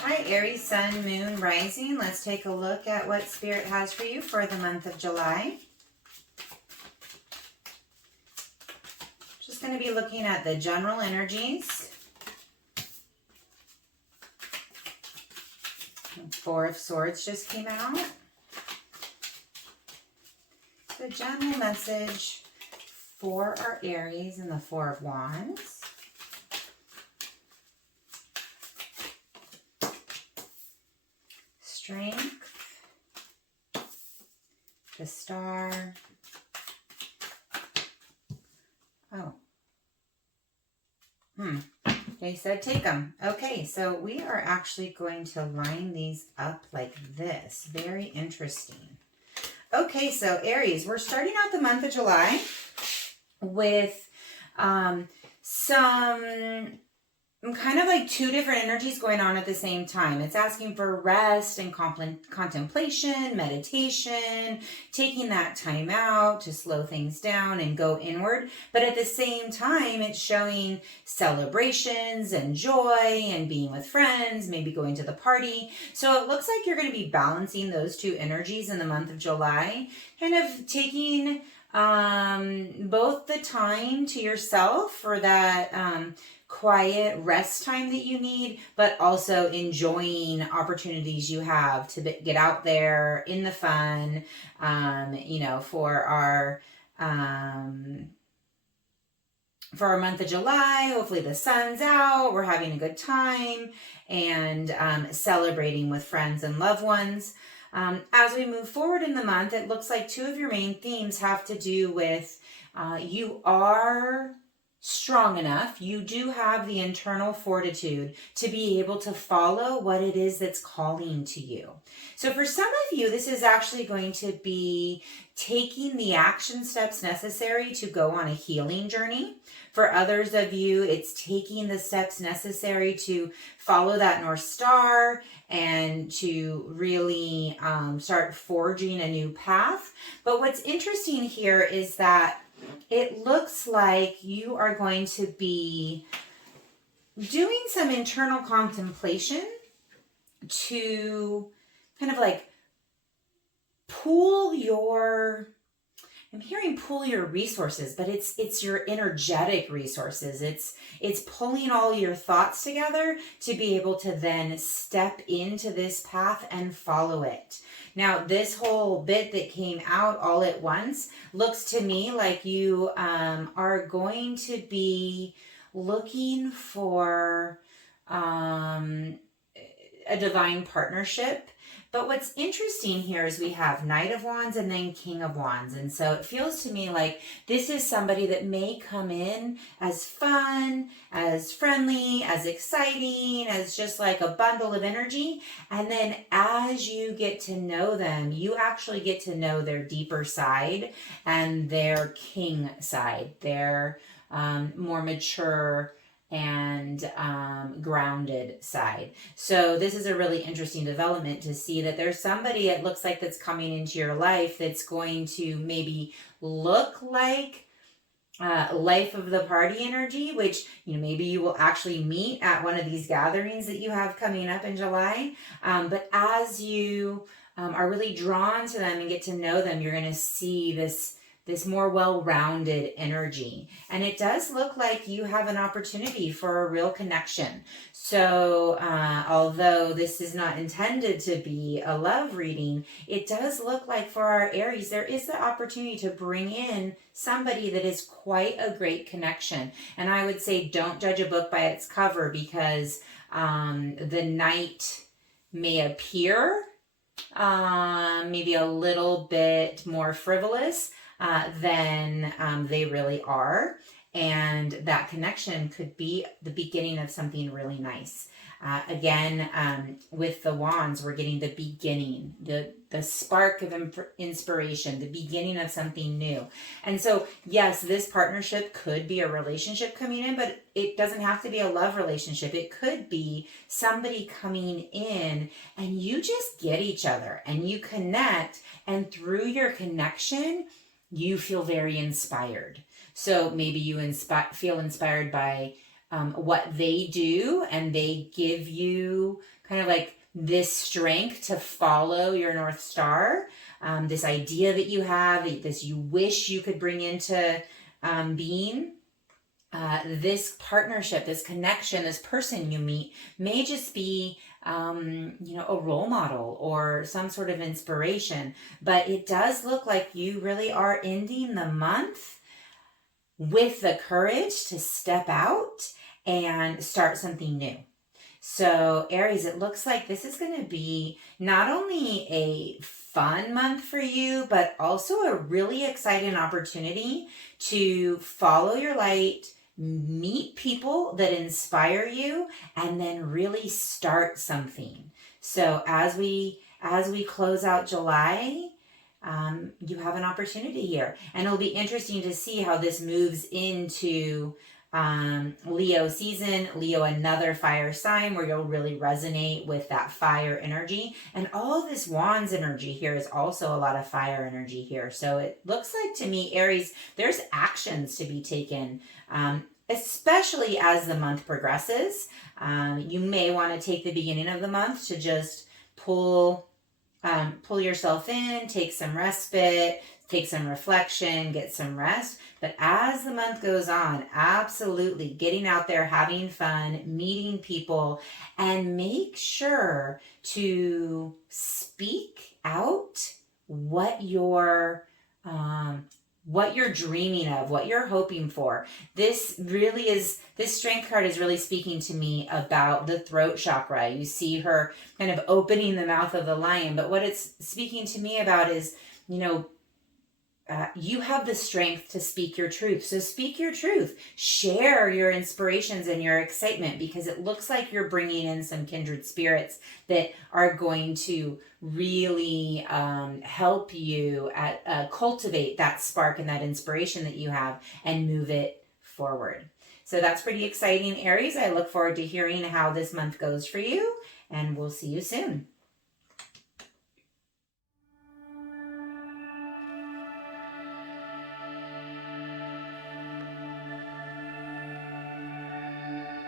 Hi, Aries, Sun, Moon, Rising. Let's take a look at what Spirit has for you for the month of July. Just going to be looking at the general energies. Four of Swords just came out. The general message for our Aries and the Four of Wands. Strength, the Star. Oh. They said take them. Okay, so we are actually going to line these up like this. Very interesting. Okay, so Aries, we're starting out the month of July with some kind of like two different energies going on at the same time. It's asking for rest and contemplation, meditation, taking that time out to slow things down and go inward. But at the same time, it's showing celebrations and joy and being with friends, maybe going to the party. So it looks like you're going to be balancing those two energies in the month of July, kind of taking both the time to yourself for that quiet rest time that you need, but also enjoying opportunities you have to get out there in the fun, for our month of July. Hopefully the sun's out, we're having a good time, and celebrating with friends and loved ones. As we move forward in the month, it looks like two of your main themes have to do with you are strong enough. You do have the internal fortitude to be able to follow what it is that's calling to you. So for some of you, this is actually going to be taking the action steps necessary to go on a healing journey. For others of you, it's taking the steps necessary to follow that North Star and to really start forging a new path. But what's interesting here is that it looks like you are going to be doing some internal contemplation to kind of like pool your, I'm hearing pool your resources, but it's your energetic resources. It's pulling all your thoughts together to be able to then step into this path and follow it. Now, this whole bit that came out all at once looks to me like you are going to be looking for a divine partnership. But what's interesting here is we have Knight of Wands and then King of Wands. And so it feels to me like this is somebody that may come in as fun, as friendly, as exciting, as just like a bundle of energy. And then as you get to know them, you actually get to know their deeper side and their king side, their more mature and grounded side. So this is a really interesting development to see that there's somebody, it looks like, that's coming into your life that's going to maybe look like life of the party energy, which maybe you will actually meet at one of these gatherings that you have coming up in July. But as you are really drawn to them and get to know them, you're going to see this more well-rounded energy. And it does look like you have an opportunity for a real connection. So although this is not intended to be a love reading, it does look like for our Aries, there is the opportunity to bring in somebody that is quite a great connection. And I would say don't judge a book by its cover, because the Knight may appear maybe a little bit more frivolous than they really are. And that connection could be the beginning of something really nice. Again, with the wands, we're getting the beginning, the spark of inspiration, the beginning of something new. And so, yes, this partnership could be a relationship coming in, but it doesn't have to be a love relationship. It could be somebody coming in and you just get each other and you connect, and through your connection, you feel very inspired. So maybe you feel inspired by what they do, and they give you kind of like this strength to follow your North Star, this idea that you have, this you wish you could bring into being. This partnership, this connection, this person you meet may just be, a role model or some sort of inspiration. But it does look like you really are ending the month with the courage to step out and start something new. So Aries, it looks like this is going to be not only a fun month for you, but also a really exciting opportunity to follow your light, meet people that inspire you, and then really start something. So as we close out July, you have an opportunity here, and it'll be interesting to see how this moves into Leo season. Leo, another fire sign, where you'll really resonate with that fire energy. And all this wands energy here is also a lot of fire energy here. So it looks like to me, Aries, there's actions to be taken, especially as the month progresses. You may want to take the beginning of the month to just pull yourself in, take some respite, take some reflection, get some rest. But as the month goes on, absolutely getting out there, having fun, meeting people, and make sure to speak out what you're dreaming of, what you're hoping for. This strength card is really speaking to me about the throat chakra. You see her kind of opening the mouth of the lion, but what it's speaking to me about is, you have the strength to speak your truth. So speak your truth. Share your inspirations and your excitement, because it looks like you're bringing in some kindred spirits that are going to really help you cultivate that spark and that inspiration that you have and move it forward. So that's pretty exciting, Aries. I look forward to hearing how this month goes for you, and we'll see you soon.